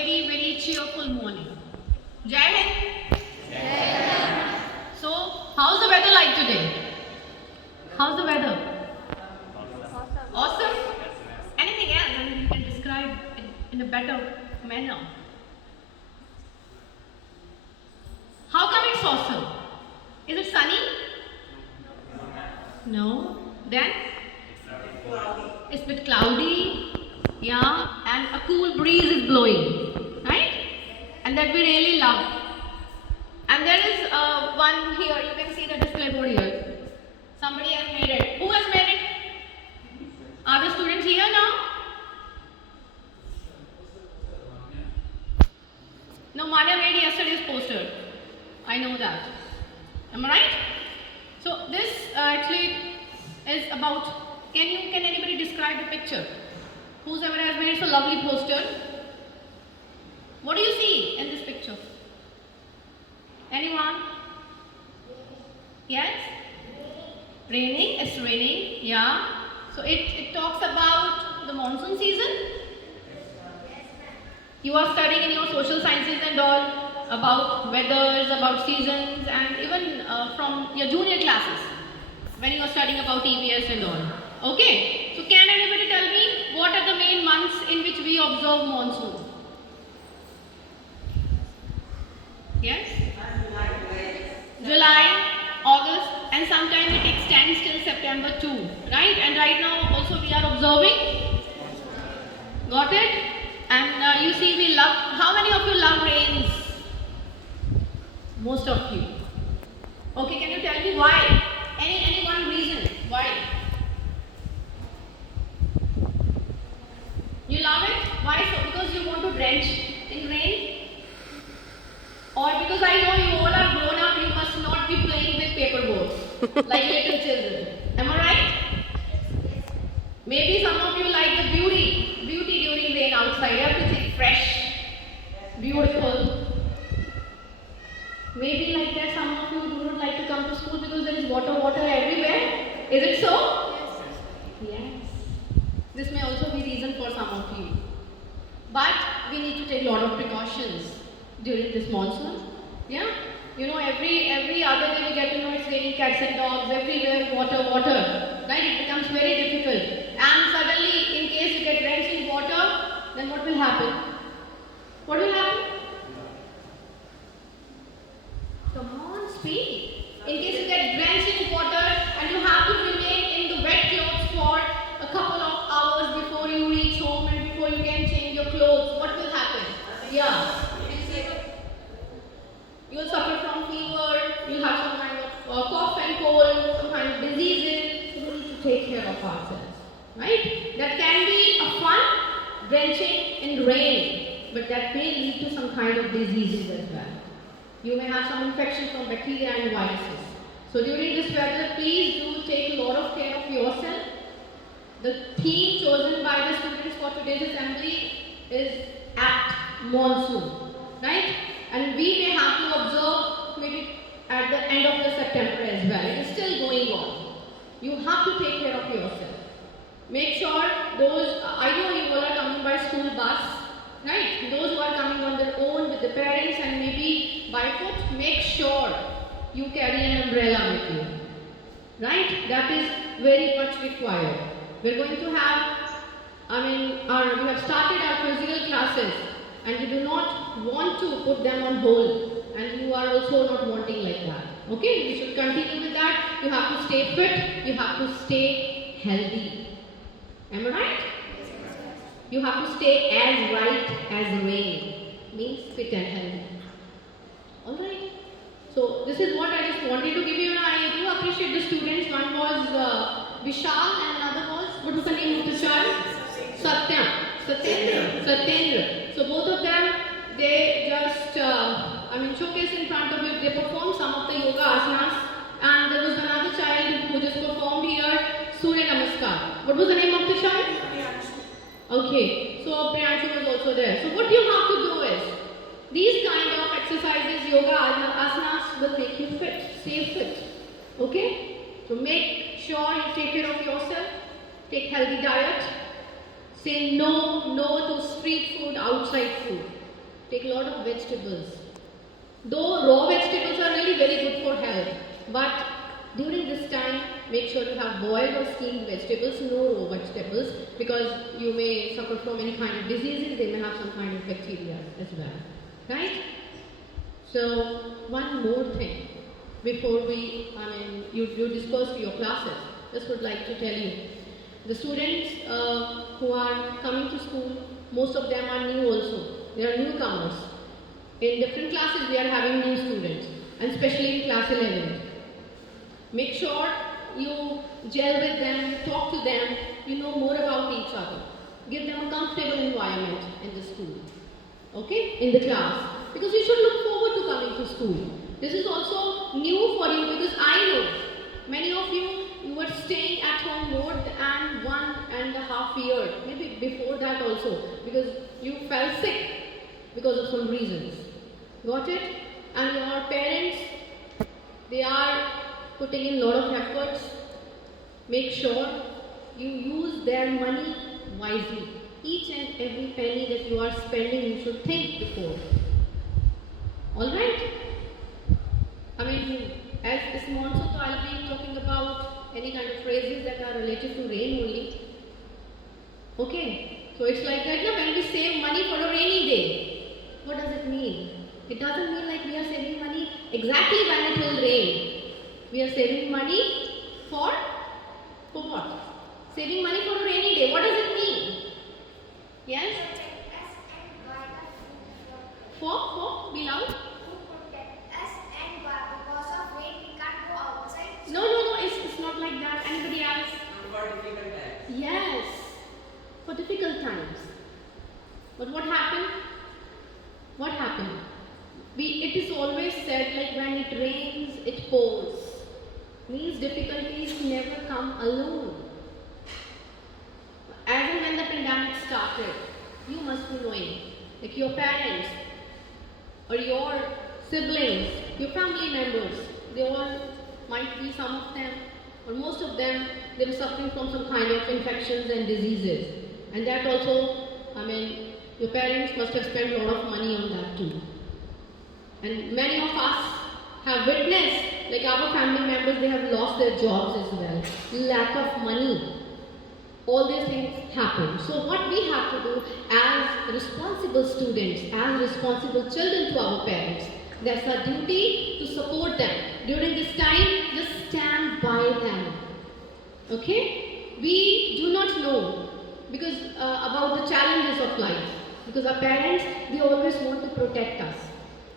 very, very cheerful morning. Jai Hind. So, how's the weather like today? How's the weather? Awesome. Anything else? I mean, you can describe it in a better manner. How come it's awesome? Is it sunny? No. Then? It's a bit cloudy. Yeah. And a cool breeze is blowing. Right? And that we really love. And there is one here. You can see the display board here. Somebody has made it. Who has made it? Are the students here now? No, Manya made yesterday's poster. I know that. Am I right? So this actually is about, can anybody describe the picture? Whoever has made it, a lovely poster. What do you see in this picture? Anyone? Yes? Raining? It's raining, yeah. So it talks about the monsoon season. You are studying in your social sciences and all about weathers, about seasons, and even from your junior classes when you are studying about EVS and all. Okay, so can anybody tell me what are the main months in which we observe monsoon? Yes? July, August, and sometimes it extends till September too, right? And right now also we are observing. Got it? And you see we love, how many of you love rains? Most of you. Okay, can you tell me why? Any one reason? Why? You love it? Why so? Because you want to drench in rain? Or because I know you all are grown up, you must not be playing with paper boats like little children. Am I right? Maybe some of you like the beauty during rain outside. Everything fresh, beautiful. Maybe like that some of you do not like to come to school because there is water everywhere. Is it so? Yes. This may also be reason for some of you. But we need to take a lot of precautions during this monsoon. Yeah? You know, every other day we get to know it's raining, cats and dogs, everywhere, water. Right? It becomes very difficult. And suddenly, in case you get drenched in water, then what will happen? What will happen? Come on, speak. In case you get drenched in water and you have to remain in the wet clothes for a couple of hours before you reach home and before you can change your clothes, what will happen? Yeah. You will suffer from fever, you have some kind of cough and cold, some kind of diseases, so we need to take care of ourselves. Right? That can be a fun drenching in rain, but that may lead to some kind of diseases as well. You may have some infection from bacteria and viruses. So during this weather, please do take a lot of care of yourself. The theme chosen by the students for today's assembly is Apt Monsoon. Right? And we may have to observe maybe at the end of the September as well. It is still going on. You have to take care of yourself. Make sure those, I know you all are coming by school bus, right? Those who are coming on their own with the parents and maybe by foot, make sure you carry an umbrella with you. Right? That is very much required. We're going to have, we have started our physical classes and we do not want to put them on hold, and you are also not wanting like that. Okay? We should continue with that. You have to stay fit, you have to stay healthy. Am I right? You have to stay as right as rain. Means fit and healthy. Alright? So this is what I just wanted to give you, and I do appreciate the students. One was Vishal and another was, what was the name of the child? Satyendra. So both of them, they just showcase in front of you. They performed some of the yoga asanas, and there was another child who just performed here Surya Namaskar. What was the name of the child? Okay, so Priyanshu was also there. So what you have to do is, these kind of exercises, yoga asanas will make you fit, stay fit. Okay? So make sure you take care of yourself, take healthy diet, say no to street food, outside food. Take a lot of vegetables. Though raw vegetables are really very good for health, but during this time, make sure to have boiled or steamed vegetables, no raw vegetables, because you may suffer from any kind of diseases, they may have some kind of bacteria as well, right? So, one more thing, before you disperse to your classes, just would like to tell you, the students who are coming to school, most of them are new also, they are newcomers. In different classes, we are having new students, and especially in class 11. Make sure you gel with them, talk to them, you know more about each other. Give them a comfortable environment in the school, okay, in the class. Because you should look forward to coming to school. This is also new for you because I know many of you were staying at home more than 1.5 years, maybe before that also, because you fell sick because of some reasons. Got it? And your parents, they are putting in a lot of efforts. Make sure you use their money wisely. Each and every penny that you are spending, you should think before. Alright? As this monsoon, so I'll be talking about any kind of phrases that are related to rain only. Okay? So it's like that, no? When we save money for a rainy day, what does it mean? It doesn't mean like we are saving money exactly when it will rain. We are saving money for what? Saving money for a rainy day. What does it mean? Yes? For? Be loud. No, it's not like that. Anybody else? For difficult times. Yes, for difficult times. But what happened? What happened? It is always said like when it rains, it pours. Means difficulties never come alone. As and when the pandemic started, you must be knowing, like your parents or your siblings, your family members, they all might be, some of them or most of them, they were suffering from some kind of infections and diseases. And that also, your parents must have spent a lot of money on that too. And many of us have witnessed, like our family members, they have lost their jobs as well. Lack of money. All these things happen. So what we have to do as responsible students, as responsible children to our parents, that's our duty to support them. During this time, just stand by them. Okay? We do not know because about the challenges of life. Because our parents, they always want to protect us.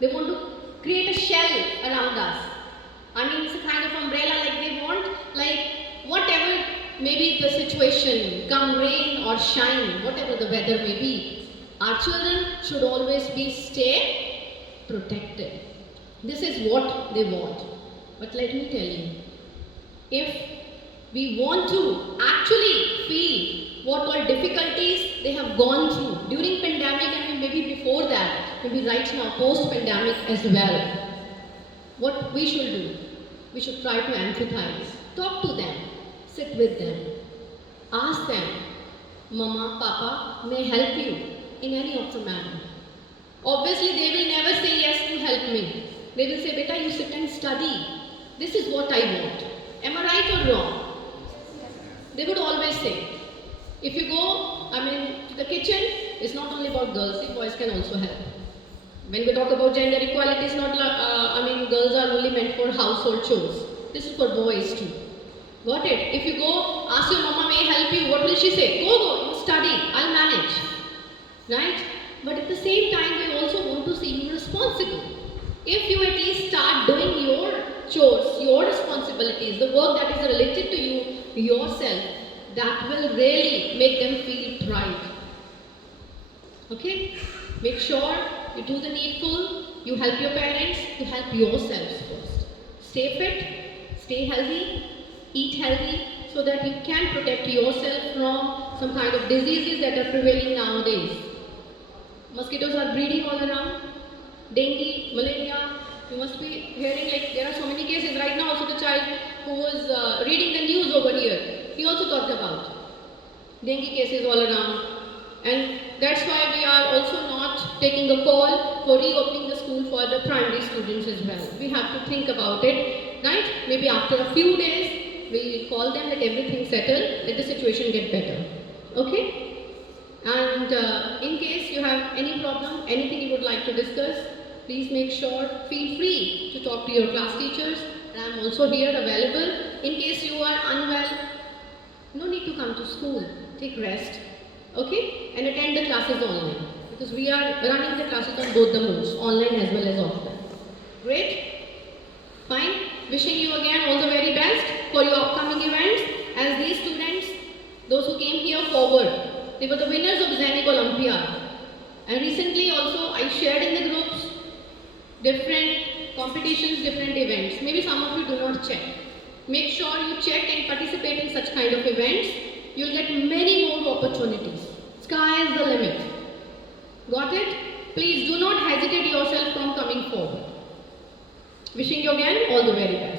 They want to create a shell around us. It's a kind of umbrella, like they want, like whatever may be the situation, come rain or shine, whatever the weather may be, our children should always stay protected. This is what they want. But let me tell you, if we want to actually feel what all difficulties they have gone through during pandemic and maybe before that, maybe right now, post-pandemic as well, what we should do? We should try to empathize, talk to them, sit with them, ask them, Mama, Papa, may I help you in any of the manner. Obviously, they will never say yes to help me. They will say, Beta, you sit and study. This is what I want. Am I right or wrong? They would always say. If you go, to the kitchen, it's not only about girls, see, boys can also help. When we talk about gender equality, it's not girls are only meant for household chores. This is for boys too. Got it? If you go, ask your mama, may I help you? What will she say? Go, you study, I'll manage. Right? But at the same time, we also want to see you responsible. If you at least start doing your chores, your responsibilities, the work that is related to you, yourself, that will really make them feel pride. Okay? Make sure you do the needful, you help your parents, you help yourselves first. Stay fit, stay healthy, eat healthy, so that you can protect yourself from some kind of diseases that are prevailing nowadays. Mosquitoes are breeding all around. Dengue, malaria, you must be hearing like there are so many cases right now. Also the child who was reading the news over here, he also talked about dengue cases all around. And that's why we are also not taking a call for reopening the school for the primary students as well. We have to think about it, right? Maybe after a few days, we call them, let everything settle, let the situation get better. Okay? And in case you have any problem, anything you would like to discuss, please make sure, feel free to talk to your class teachers. And I'm also here available. In case you are unwell, no need to come to school. Take rest. Okay? And attend the classes online. Because we are running the classes on both the modes, online as well as offline. Great? Fine. Wishing you again all the very best for your upcoming events. As these students, those who came here forward, they were the winners of Zennic Olympiad. And recently also I shared in the groups different competitions, different events. Maybe some of you do not check. Make sure you check and participate in such kind of events. You'll get many more opportunities. Sky is the limit. Got it? Please do not hesitate yourself from coming forward. Wishing you again all the very best.